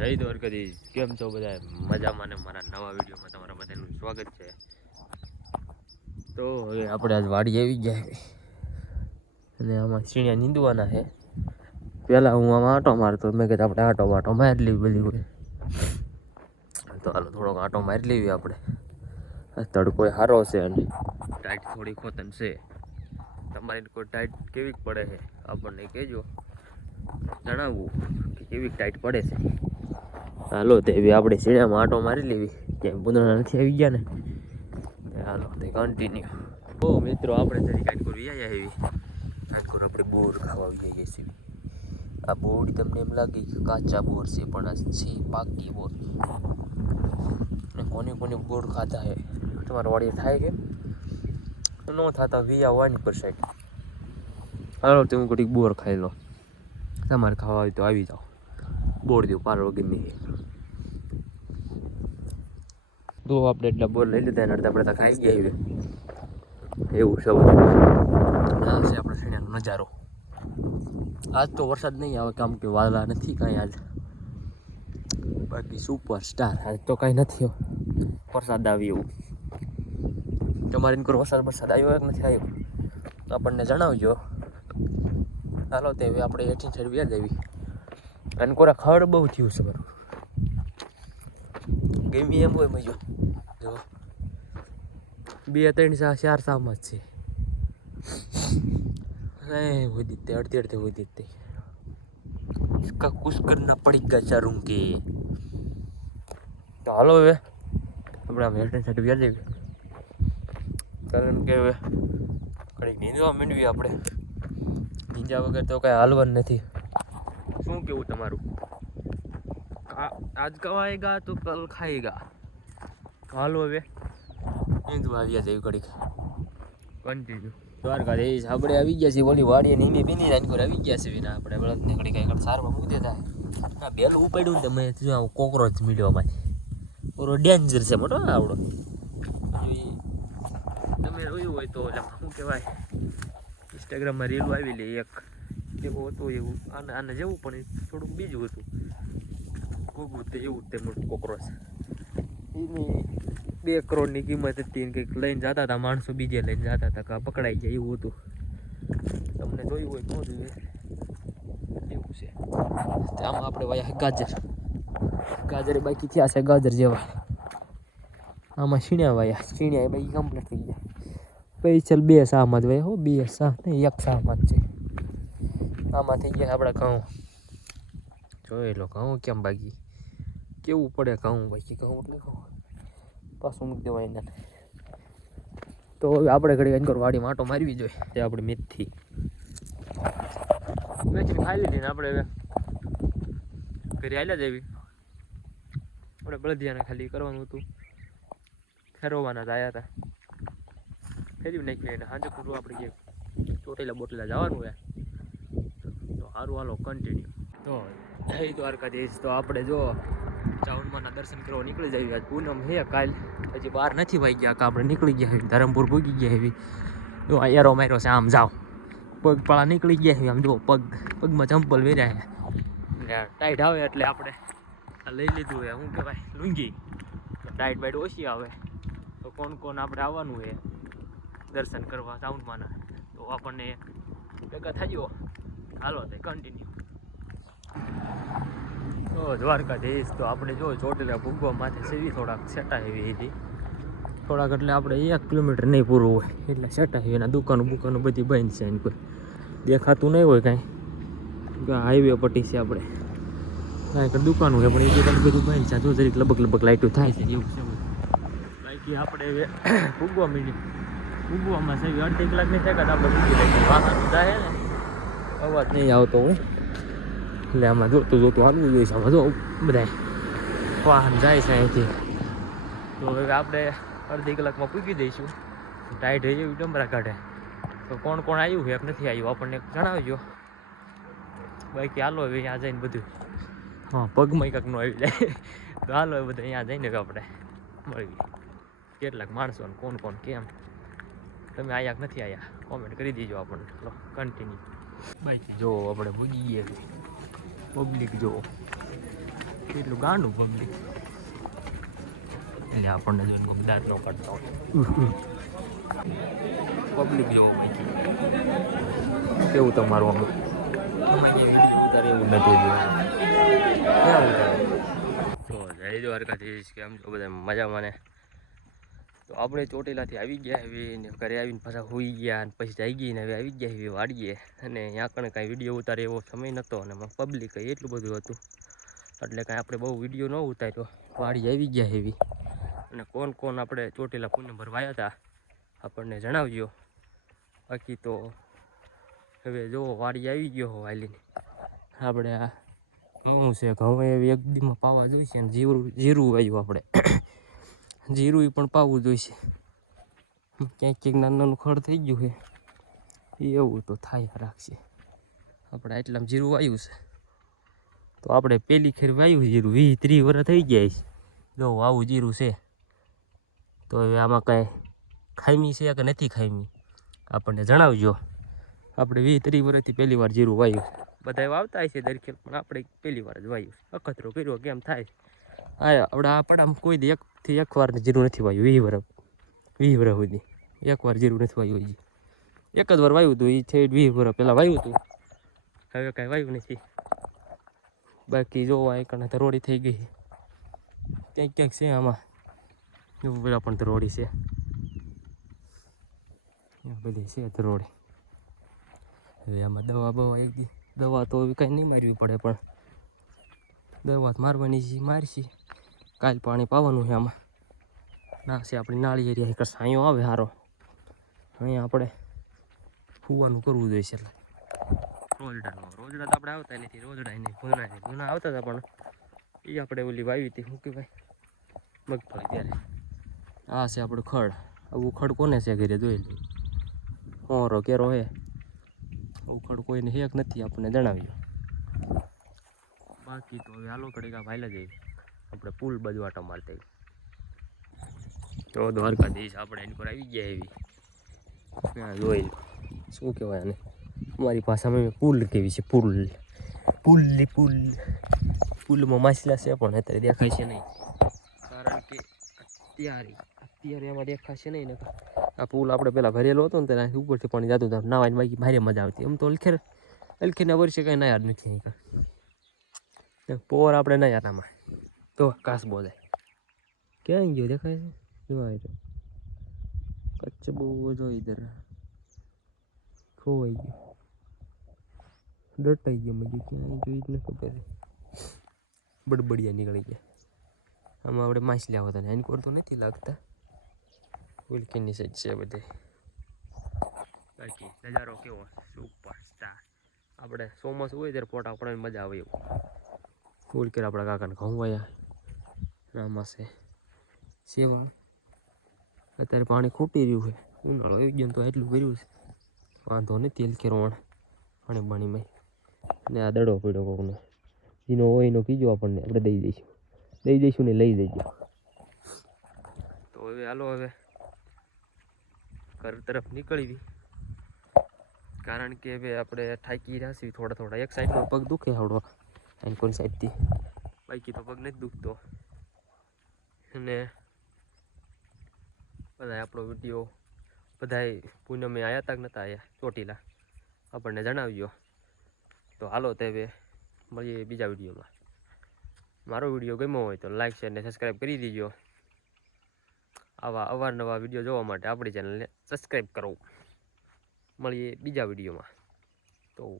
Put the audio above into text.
જય દ્વારકાધીશ. કેમ છો બધા? મજામાં ને મારા નવા વિડીયોમાં તમારા બધાનું સ્વાગત છે. તો હવે આપણે આજ વાડી આવી ગયા અને આમાં સીણિયા નીંદવાના છે. પહેલાં હું આમાં આંટો મારતો, મેં કીધું આપણે આંટો મારી લેવી બધી હોય તો હાલો થોડોક આંટો મારી લેવી આપણે. તડકો સારો છે અને ટાઈટ થોડી ખોતન છે. તમારી કોઈ ટાઈટ કેવી પડે છે આપણને કહેજો, જણાવવું કે કેવી ટાઈટ પડે છે. હાલો તે એવી આપણે સીણામાં આંટો મારી લેવી, ક્યાંય બુંદડા નથી આવી ગયા ને. હાલો તે કન્ટિન્યુ. ઓ મિત્રો, આપણે જરી કાંઈક વ્યાયા એવી કાંઈક આપણે બોર ખાવા આવી જઈએ છીએ. આ બોર તમને એમ લાગે કે કાચા બોર છે, પણ આ છે પાકી બોર. અને કોની બોર ખાતા છે તમારા વાડીએ થાય કે ન થતા વિયા 1%. હાલો તે હું ઘડીક બોર ખાઈ લો. તમારે ખાવા હોય તો આવી જાઓ. બોર દઉં પાર વગરની. તો આપણે એટલા બોર લઈ લીધા અને આપણે તો ખાઈ ગયા એવું છે. આ છે આપણો સીણાનો નજારો. આજ તો વરસાદ નહીં આવે, કામ કે વાદળા નથી કાંઈ આજ. બાકી સુપર સ્ટાર. આજ તો કાંઈ નથી વરસાદ આવી એવું. તમારે ઇનકોર વરસાદ આવ્યો કે નથી આવ્યો આપણને જણાવજો. હાલો તે આપણે હેઠી સાઈડ વ્યાજ આવી અને કોરા ખડ બહુ થયું છે બરાબર. ગમી એમ હોય મજો જો 2 3 4 સામાં જ છે. होती अड़ते होती इसका कुछ करना पड़ेगा चारूंगे. તો હાલો હવે આપણે આ વેસ્ટર્ન સાઈડ વ્યા જઈએ, કારણ કે હવે ઘડીક નીંદવા માંડવી આપણે. નીંદા વગર તો કાંઈ હાલવાનું નથી. શું કેવું તમારું? આજ કવાએગા તો કલ ખાएगा. હાલો હવે નીંદવા આવ્યા જઈએ ઘડીક કન્ટિન્યુ. દ્વારકાધીશ આપણે આવી ગયા છીએ. ઓલી વાડીએ નીંદી બીની રાનકોર આવી ગયા છે. વિના આપણે બળદને ઘડી કાંઈ સારમાં મૂકી દેતા. હા બેલું ઉપાડ્યું ને તમે જો કોકરોચ મીડવામાં ઓરો ડેન્જર છે મોટો આવડો. તમે જોયું હોય તો શું કહેવાય, ઇન્સ્ટાગ્રામમાં રીલ આવી લે એક એવું હતું, એવું આને જેવું પણ થોડુંક બીજું હતું. ભોગવું તે એવું તે મોટું કોકરોચ. એની 2 કરોડની કિંમત હતી ને કંઈક લઈને જતા હતા માણસો, બીજે લઈને જતા હતા કાં પકડાઈ જાય એવું હતું. તમને જોયું હોય તો જોઈએ એવું છે. આમાં આપણે વાયા ગાજર બાકી થયા છે, ગાજર જેવા. આમાં સીણ્યા વાયા, સીણ્યા એ બાકી કમ્પ્લીટ થઈ ગયા. સ્પેશિયલ 2 સામાં જ વાયા હો, 2 સા નહીં 1 સામાં જ છે. આમાં થઈ ગયા આપણા ઘઉં. જોઈ લો ઘઉં કેમ બાકી કેવું પડે ઘઉં બાકી. ઘઉં એટલે ઘઉં પાછું મૂકી દેવાય એને. તો હવે આપણે ઘડી અંકર વાડી માટો મારવી જોઈએ. તે આપણે મેથી ખાઈ લીધી ને આપણે હવે ઘરે હાલ્યા જવી. આપણે બળદિયાને ખાલી કરવાનું હતું, ફેરવવાના જ આવ્યા હતા. ફેરવી નાખ્યું એને સાંજે પૂરું આપણે જે ચોટેલા બોટેલા જવાનું હોય તો સારું. હાલો કન્ટિન્યુ. તો જય દ્વારકાધીશ. તો આપણે જો ચાવણમાના દર્શન કરવા નીકળી જઈએ. આજ પૂનમ છે, કાલ હજી 12 નથી વાગી ગયા કે આપણે નીકળી ગયા એવી ધરમપુર પૂગી ગયા એવી. જો આ એરો માર્યો છે, આમ જાઓ પગપાળા નીકળી ગયા એવી. આમ જો પગમાં ચંપલ વેર્યા છે, ટાઈટ આવે એટલે આપણે લઈ લીધું હોય શું કહેવાય લુંગી. ટાઈટ બાઈટ ઓછી આવે તો કોણ આપણે આવવાનું હોય દર્શન કરવા ચાવણમાના, તો આપણને ભેગા થયો. હાલો તે કન્ટિન્યુ. તો દ્વારકાધીશ. તો આપણે જો ચોટેલા ભૂગવા માથે સેવી થોડાક સેટા એવી હતી થોડાક, એટલે આપણે 1 કિલોમીટર નહીં પૂરું હોય એટલે સેટા એવી. એના દુકાનો બધી બંધ છે. એની કોઈ દેખાતું નહીં હોય કાંઈ, હાઈવે પટ્ટી છે આપણે કાંઈક દુકાનો છે પણ એ દુકાન બધી બંધ છે. જો જરીક લબક લાઈટું થાય છે એવું છે. બાકી આપણે હવે ભૂગવામાં છે 2.5 કલાકની થાય આપણે ભૂગી લઈએ. વાહન જાય ને અવાજ નહીં આવતો હોય એટલે આમાં જોતું હાલવું જોઈએ. આમાં જો બધા વાહન જાય છે અહીંથી. તો હવે આપણે 1.5 કલાકમાં પૂગી દઈશું. ટાઈટ થઈ એવી ડમરા કાઢે તો કોણ આવ્યું છે નથી આવ્યું આપણને જણાવજો. બાકી હાલો હવે અહીંયા જઈને બધું પગમાં કંઈક ન આવી જાય તો હાલો એ બધું અહીંયા જઈને આપણે મળીએ કેટલાક માણસો કોણ કેમ તમે આયા નથી આવ્યા કોમેન્ટ કરી દીજો આપણને. કન્ટિન્યુ. બાકી જો આપણે ભૂગી ગયા પબ્લિક જો એટલું ગાંડું પબ્લિક એટલે આપણને જોઈને કોઈ દાંત ન કાઢતા હોય પબ્લિક જેવો પૈકી કેવું તમારું આમ તમારે ઉતારે એવું નથી જોવાનું ક્યાં ઉતારે તો જય દ્વારકાધીશ કેમ છો બધા મજામાં ને તો આપણે ચોટીલાથી આવી ગયા હવે ને ઘરે આવીને પાછા હોઈ ગયા અને પછી જઈ ગઈ ને હવે આવી ગયા હવે વાડીએ અને ત્યાં કણે કાંઈ વિડીયો ઉતારે એવો સમય નહોતો અને પબ્લિક એટલું બધું હતું એટલે કાંઈ આપણે બહુ વિડીયો ન ઉતાર્યો વાડી આવી ગયા એવી અને કોણ કોણ આપણે ચોટીલા પૂનમ ભરવા આવ્યા હતા આપણને જણાવજો બાકી તો હવે જો વાડી આવી ગયો હો હાલીને આપણે આ ઘઉં છે ઘઉં એવી એક દીમાં પાવા જોઈશે અને જીરું વાવ્યું આપણે જીરું પણ પાવું જોઈશે ક્યાંક ક્યાંક નાનું નાનું ખડ થઈ ગયું છે એવું તો થાય રાખશે આપણે આટલામાં જીરું વાવ્યું છે તો આપણે પેલી ખેર વાવ્યું જીરું 20-30 વર્ષ થઈ ગયા છે જો આવું જીરું છે તો હવે આમાં કાંઈ ખામી છે કે નથી ખામી આપણને જણાવજો આપણે 20-30 વર્ષથી પહેલી વાર જીરું વાવ્યું બધા વાવતા છે દરખેલ પણ આપણે પહેલી વાર જ વાવ્યું અખતરો કર્યો કેમ થાય હા આપણે આ પડામાં કોઈ દી એકથી એક વાર જીરું નથી વાવ્યું 20 વર્ષ સુધી એક વાર જીરું નથી વાવ્યું હજી એક જ વાર વાવ્યું હતું એ છે 20 વર્ષ પહેલાં વાવ્યું હતું હવે કાંઈ વાવ્યું નથી બાકી જોવા એકને ધરોડી થઈ ગઈ ક્યાંક ક્યાંક છે આમાં એવું બધા પણ ધરોડી છે બધી છે ધરોડી હવે આમાં દવા તો હવે કાંઈ નહીં મારવી પડે પણ દવા મારવાની છે મારશી કાલ પાણી પાવાનું છે આમાં ના છે આપણી નાળી એરિયા એક સાયો આવે સારો અહીંયા આપણે ફૂવાનું કરવું જોઈએ એટલે રોજડા તો આપણે આવતા નથી રોજડા નહીં ભૂના આવતા હતા પણ એ આપણે ઓલી વાવી હતી શું કહેવાય મગફળી ત્યારે આ છે આપણું ખડ આવું ખડ કોને છે ઘરે જોઈ લે હોરો કેરો હે આવું ખડ કોઈને હેક નથી આપણને જણાવ્યું બાકી તો હવે હાલો કડીકા ભાઈલા જઈએ આપણે પુલ બાજુ આટા મારતા તો દ્વારકાધીશ આપણે એની પર આવી ગયા એવી ત્યાં જોઈ લો શું કહેવાય આને અમારી ભાષામાં પુલ કેવી છે પુલમાં માછલા છે પણ અત્યારે દેખાય છે નહીં કારણ કે અત્યારે એમાં દેખાશે નહીં ને આ પુલ આપણે પહેલાં ભરેલો હતો ને ત્યારે ઉપરથી પાણી જતું હતું નાવાની બાકી ભારે મજા આવતી એમ તો અલખેરના વર્ષે કંઈ ના યાદ નથી અહીં પોર આપણે ના યાદ આમાં તો કાસબો જાય ક્યાં ગયો દેખાય છે જોવાય તો કચ્છ બહુ જો ઇધર ખોવાઈ ગયો ડટાઈ ગયો મજે ક્યાં જોઈ જ ન ખબર બડબડિયા નીકળી ગયા આમાં આપણે માછલી આવતા ને એની કોર તો નથી લાગતા ઉલકીની સાઈડ છે બધે બાકી નજારો કેવો સુપર સ્ટાર આપણે ચોમાસું હોય ત્યારે ફોટા પડવાની મજા આવે એવું ઉલકેર આપણા કાકાને ઘઉં વાયા આમાં છે સેવા અત્યારે પાણી ખૂટી રહ્યું છે ઉનાળો આવી ગયો તો એટલું કર્યું છે વાંધો નથી એલકેર પાણી પાણીમાં ને આ દડો પડ્યો કોકનો જેનો હોય એનો કીજો આપણને આપણે દઈ દઈશું ને લઈ જઈજો તો હવે હાલો હવે ઘર તરફ નીકળવી કારણ કે હવે આપણે થાકી રહ્યા છીએ થોડા એક સાઈડનો પગ દુખે આવડો અને કોઈ સાઈડથી બાકી તો પગ નથી દુખતો અને બધા આપણો વિડીયો બધાએ પૂનમે આવ્યા હતા કે નહોતા આવ્યા ચોટીલા આપણને જણાવજો તો હાલો તે હવે મળીએ બીજા વિડીયોમાં મારો વિડીયો ગમ્યો હોય તો લાઈક શેર ને સબસ્ક્રાઈબ કરી દેજો આવા અવારનવા વિડીયો જોવા માટે આપણી ચેનલને સબસ્ક્રાઈબ કરો મળીએ બીજા વિડીયોમાં તો